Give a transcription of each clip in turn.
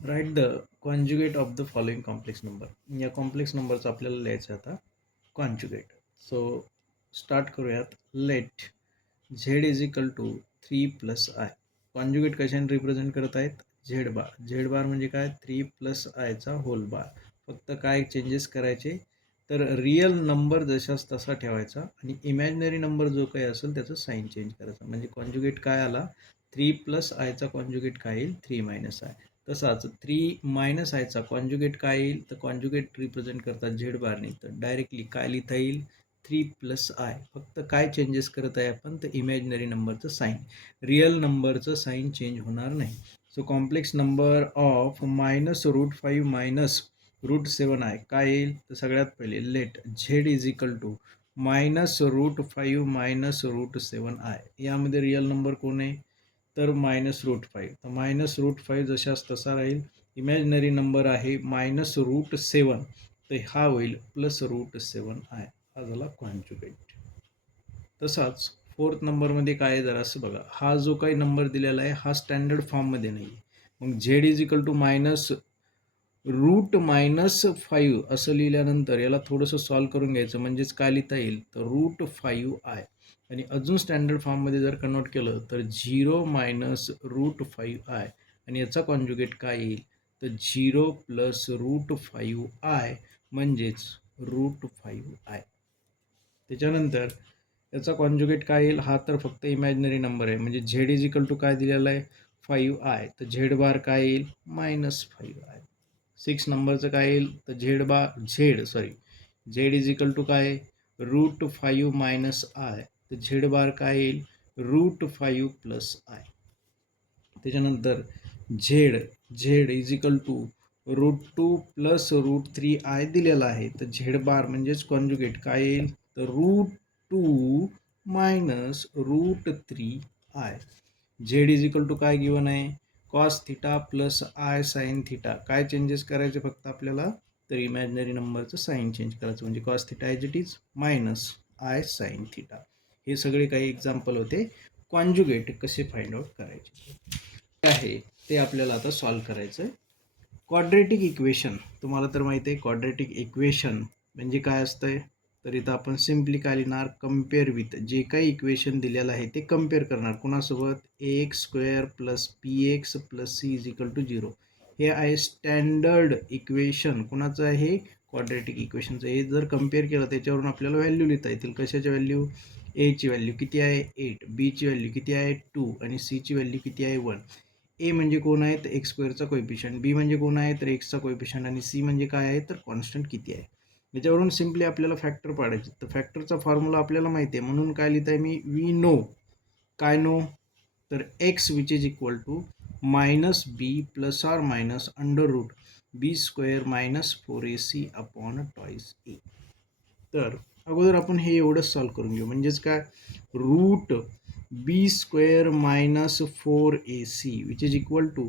Right the conjugate of the following complex number. या complex नंबरचं आपल्याला लिहायचं आता कॉन्जुगेट. सो स्टार्ट करूयात. Let Z is equal to 3 + i. Conjugate कशाने रिप्रेझेंट करत आहेत? Z bar. झेड बार म्हणजे काय? 3 + आयचा होल बार. फक्त काय चेंजेस करायचे तर रिअल नंबर जशाच तसा ठेवायचा आणि इमॅजिनरी नंबर जो काही असेल त्याचं साईन चेंज करायचं. म्हणजे कॉन्जुगेट काय आला? 3 + आयचा कॉन्जुगेट काय येईल? 3 - आय. तसाच 3 - आयचा कॉन्जुगेट काय येईल? तर कॉन्जुगेट रिप्रेझेंट करतात झेड बारने, तर डायरेक्टली काय लिहिता येईल? 3 + आय. फक्त काय चेंजेस करत आहे आपण? तर इमॅजिनरी नंबरचं साईन. रिअल नंबरचं साईन चेंज होणार नाही. So complex number of -√5 - √7i काय येईल? तर सगळ्यात पहिले let Z is equal to -√5 - √7i. यामध्ये रिअल नंबर कोण आहे? तर -√5. तर -√5 जशास तसा राहील. इमॅजिनरी नंबर आहे -√7, तर हा होईल +√7i. हा झाला कॉन्जुगेट. तसाच फोर्थ नंबरमध्ये काय आहे जरासं बघा. हा जो काही नंबर दिलेला आहे हा स्टँडर्ड फॉर्ममध्ये नाही आहे. मग झेड इज इक्वल टू -√-5 असं लिहिल्यानंतर याला थोडंसं सॉल्व करून घ्यायचं. म्हणजेच काय लिहिता येईल? तर √5i. आणि अजून स्टँडर्ड फॉर्ममध्ये जर कन्वर्ट केलं तर 0 - √5i. आणि याचा कॉन्जुगेट काय येईल? तर 0 + √5i म्हणजेच √5i. त्याच्यानंतर याचा कॉन्जुगेट काय येईल? हा तर फक्त इमॅजिनरी नंबर आहे. म्हणजे झेड इज इक्वल टू काय दिलेला आहे? 5i. तर झेड बार काय येईल? -5i. 6 नंबरचं काय येईल? तर झेड इज इक्वल टू काय? √5 - आय. तर झेड बार काय येईल? √5 + आय. त्याच्यानंतर Z Z is equal to √2 + √3i दिलेला आहे. तर झेड बार म्हणजेच कॉन्जुगेट काय येईल? तर √2 - √3i. Z is equal to काय गिवन आहे? Cos theta + i sine theta. काय चेंजेस करायचे फक्त आपल्याला? तर इमॅजिनरी नंबरचं साईन चेंज करायचं. म्हणजे cos theta as it is -i sine theta. हे सगळे काही एक्झाम्पल होते कॉन्जुगेट कसे फाइंड आउट करायचे आहे ते आपल्याला आता सॉल्व करायचं आहे. क्वाड्रेटिक इक्वेशन तुम्हाला तर माहिती आहे. क्वाड्रेटिक इक्वेशन म्हणजे काय असतंय? तर इथं आपण सिम्पली काय लिहिणार? Compare with. जे काही इक्वेशन दिलेलं आहे ते कम्पेअर करणार कुणासोबत? ax² + px + c = 0. हे आहे स्टँडर्ड इक्वेशन. कुणाचं आहे? क्वाड्रेटिक इक्वेशनचं. हे जर कम्पेअर केलं त्याच्यावरून आपल्याला व्हॅल्यू लिहिता येतील. कशाच्या व्हॅल्यू? ची व्हॅल्यू किती आहे? 8. ची व्हॅल्यू किती आहे? 2. आणि ची व्हॅल्यू किती आहे? 1. ए म्हणजे कोण आहे? तर x² कोएफिशियंट. बी म्हणजे कोण आहे? तर एक्सचा कोएफिशियंट. आणि सी म्हणजे काय आहे? तर कॉन्स्टंट किती आहे. याच्यावरून सिम्पली आपल्याला फॅक्टर पाडायचे. तर फॅक्टरचा फॉर्म्युला आपल्याला माहिती आहे. म्हणून काय लिहित आहे मी? We know. काय नो? तर x which is equal to -b + or -√b² - 4ac upon twice a. तर अगोदर आपण हे एवढंच सॉल्व करून घेऊ. म्हणजेच काय? √b² - 4ac which is equal to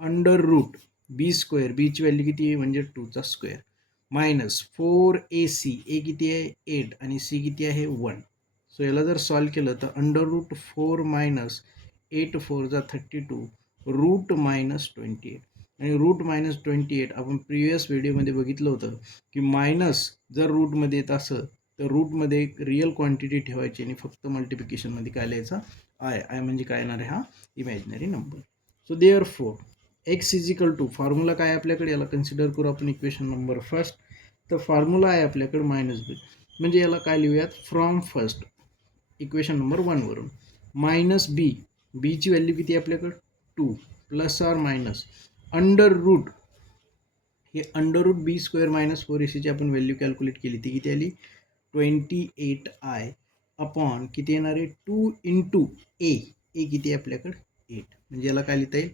√b². बीची व्हॅल्यू किती आहे? म्हणजे 2चा स्क्वेअर -4ac. ए किती आहे? 8. आणि सी किती आहे? 1. सो याला जर सॉल्व केलं तर √4 - 8 4 जा 32 √-28. आणि √-28 आपण प्रिव्हियस व्हिडिओमध्ये बघितलं होतं की मायनस जर रूटमध्ये येत असं तर रूटमध्ये एक रिअल क्वांटिटी ठेवायची आणि फक्त मल्टिप्लिकेशनमध्ये काय लिहायचा? आय म्हणजे काय येणार आहे? हा imaginary number. So therefore X is equal to formula काय आपल्याकडे? याला कन्सिडर करू आपण इक्वेशन नंबर फर्स्ट. तर फॉर्म्युला आहे आपल्याकडे -b. म्हणजे याला काय लिहूयात? फ्रॉम फर्स्ट इक्वेशन नंबर 1 वरून -b. बीची व्हॅल्यू किती आहे आपल्याकडे? 2 ± अंडर रूट. हे √b² - 4ac ची आपण व्हॅल्यू कॅल्क्युलेट केली. ती किती आली? 28i अपॉन किती येणार आहे? 2 × a. ए किती आहे आपल्याकडे? 8. म्हणजे याला काय लिहिता येईल?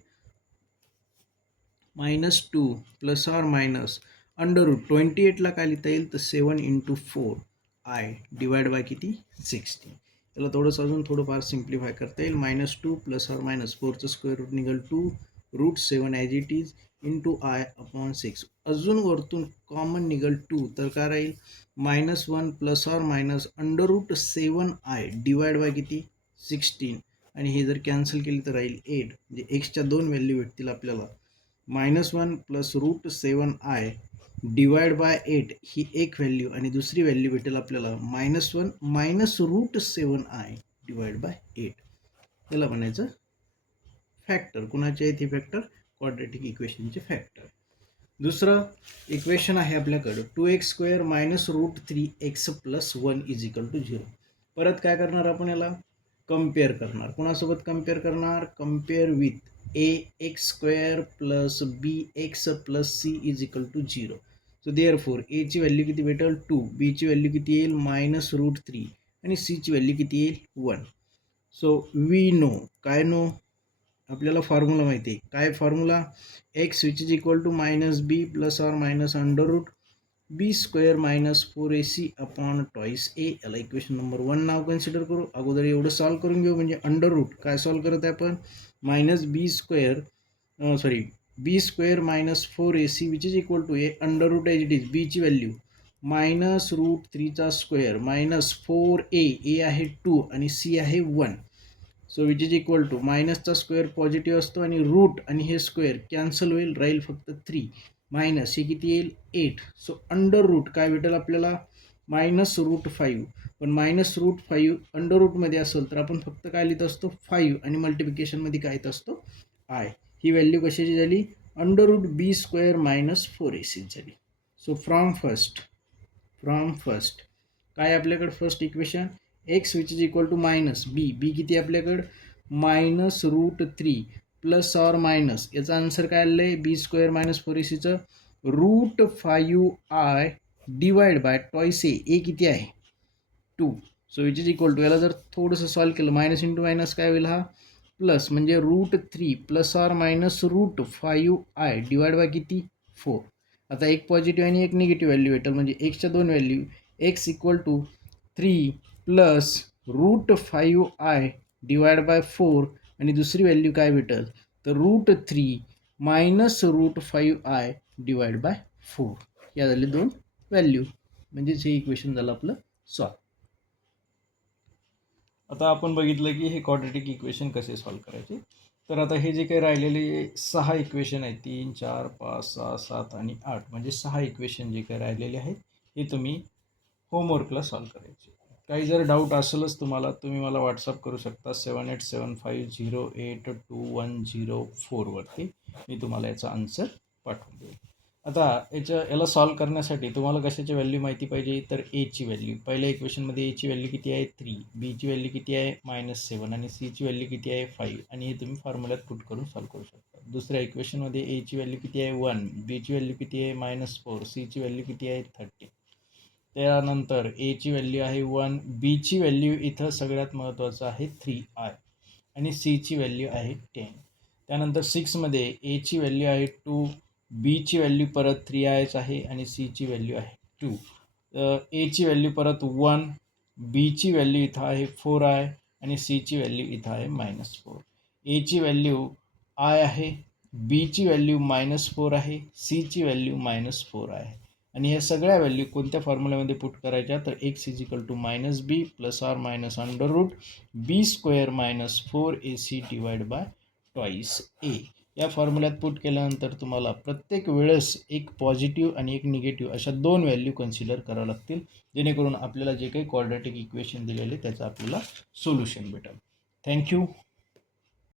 -2 ± अंडर रूट. 28ला काय लिहिता येईल? तर 7 × 4i डिवाइड बाय किती? 16. त्याला थोडंसं अजून थोडंफार सिम्प्लिफाय करता येईल. -2 ± 4चं स्क्वेअर रूट निघेल 2 √7 as it is × i upon 6. अजून वरतून कॉमन निघेल 2. तर काय राहील? -1 ± under route 7i divide by किती? 16. आणि हे जर कॅन्सल केली तर राहील 8. म्हणजे एक्सच्या 2 व्हॅल्यू भेटतील आपल्याला. -1 प्लस √7i डिवाइड बाय 8 ही एक व्हॅल्यू आणि दुसरी व्हॅल्यू भेटेल आपल्याला -1 मायनस √7i डिवाइड बाय 8. त्याला म्हणायचं फॅक्टर. कुणाचे आहेत हे फॅक्टर? क्वाड्रॅटिक इक्वेशनचे फॅक्टर. दुसरं इक्वेशन आहे आपल्याकडं 2x² minus √3x plus 1 is equal to 0. परत काय करणार आपण याला? कम्पेअर करणार. कोणासोबत कम्पेअर करणार? Compare with ax² plus bx plus c is equal to 0. So therefore a ची व्हॅल्यू किती भेटेल? 2, b ची व्हॅल्यू किती येईल? -√3 आणि c ची व्हॅल्यू किती येईल? 1. So we know. काय नो? आपल्याला फॉर्म्युला माहिती आहे. काय formula? x which is equal to -b plus or minus √b² minus 4ac upon twice a. याला इक्वेशन नंबर 1 नाव कन्सिडर करू. अगोदर एवढं सॉल्व करून घेऊ. म्हणजे अंडर रूट काय सॉल्व करत आहे आपण? b² minus 4ac which is equal to a under root as it is b ची व्हॅल्यू -√3² मायनस 4a. a आहे 2 आणि c आहे 1. So which is equal to मायनसचा स्क्वेअर पॉझिटिव्ह असतो आणि रूट आणि हे स्क्वेअर कॅन्सल होईल, राहील फक्त 3 मायनस हे किती येईल? 8. सो अंडर रूट काय भेटेल आपल्याला? -√5. पण -√5 अंडर रूटमध्ये असेल तर आपण फक्त काय लिहित असतो? 5 आणि मल्टिप्लिकेशनमध्ये काय येत असतो? आय. ही व्हॅल्यू कशाची झाली? Under route b² minus 4ac झाली. सो फ्रॉम फर्स्ट काय आपल्याकडे first equation? x which is equal to minus b किती आपल्याकडं? -√3 प्लस ऑर मायनस याचा आन्सर काय आलेलं आहे? b² minus 4ac √5i divide by twice a किती आहे? 2. So which is equal to याला जर थोडंसं सॉल्व केलं मायनस इंटू मायनस काय होईल? हा प्लस म्हणजे √3 plus or minus √5i divide bye किती? 4. आता एक पॉझिटिव्ह आणि एक निगेटिव्ह व्हॅल्यू भेटेल म्हणजे एक्सच्या दोन value x equal to 3 plus √5i divide by 4 आणि दुसरी व्हॅल्यू काय भेटेल? तर √3 मायनस √5i डिवाइड बाय 4. या झाले दोन व्हॅल्यू. म्हणजेच हे इक्वेशन झालं आपलं सॉल्व. आता आपण बघितलं की हे क्वाड्रॅटिक इक्वेशन कसे सॉल्व करायचे. तर आता हे जे काही राहिलेले 6 इक्वेशन आहेत 3, 4, 5, 6, 7 आणि 8 म्हणजे 6 इक्वेशन जे काही राहिलेले आहेत हे तुम्ही होमवर्कला सॉल्व करायचे. काही जर डाऊट असेलच तुम्हाला तुम्ही मला व्हॉट्सअप करू शकता 7875082104 वरती. मी तुम्हाला याचा आन्सर पाठवून देईल. आता याला सॉल्व करण्यासाठी तुम्हाला कशाची व्हॅल्यू माहिती पाहिजे? तर एची व्हॅल्यू. पहिल्या इक्वेशनमध्ये एची व्हॅल्यू किती आहे? 3, बीची व्हॅल्यू किती आहे? -7 आणि सीची व्हॅल्यू किती आहे? 5 आणि हे तुम्ही फॉर्म्युल्यात पुट करून सॉल्व करू शकता. दुसऱ्या इक्वेशनमध्ये एची व्हॅल्यू किती आहे? 1, बीची व्हॅल्यू किती आहे? -4, सीची व्हॅल्यू किती आहे? 30. त्यानंतर एची व्हॅल्यू आहे 1, बीची व्हॅल्यू इथं सगळ्यात महत्त्वाचं आहे 3i आणि सीची व्हॅल्यू आहे 10. त्यानंतर 6मध्ये एची व्हॅल्यू आहे 2, बीची व्हॅल्यू परत 3iच आहे आणि सीची व्हॅल्यू आहे 2. एची व्हॅल्यू परत 1, बीची व्हॅल्यू इथं आहे 4i आणि सीची व्हॅल्यू इथं आहे -4. एची व्हॅल्यू आय आहे, बीची व्हॅल्यू -4 आहे, सीची व्हॅल्यू -4 आहे. आणि ह्या सगळ्या व्हॅल्यू कोणत्या फॉर्म्युल्यामध्ये पुट करायच्या? तर x is equal to -b plus or minus √b² minus 4ac divide by twice a. या फॉर्म्युल्यात पुट केल्यानंतर तुम्हाला प्रत्येक वेळेस एक पॉझिटिव्ह आणि एक निगेटिव्ह अशा दोन व्हॅल्यू कन्सिडर करावं लागतील, जेणेकरून आपल्याला जे काही क्वाड्रॅटिक इक्वेशन दिलेले त्याचं आपल्याला सोल्युशन भेटेल. थँक्यू.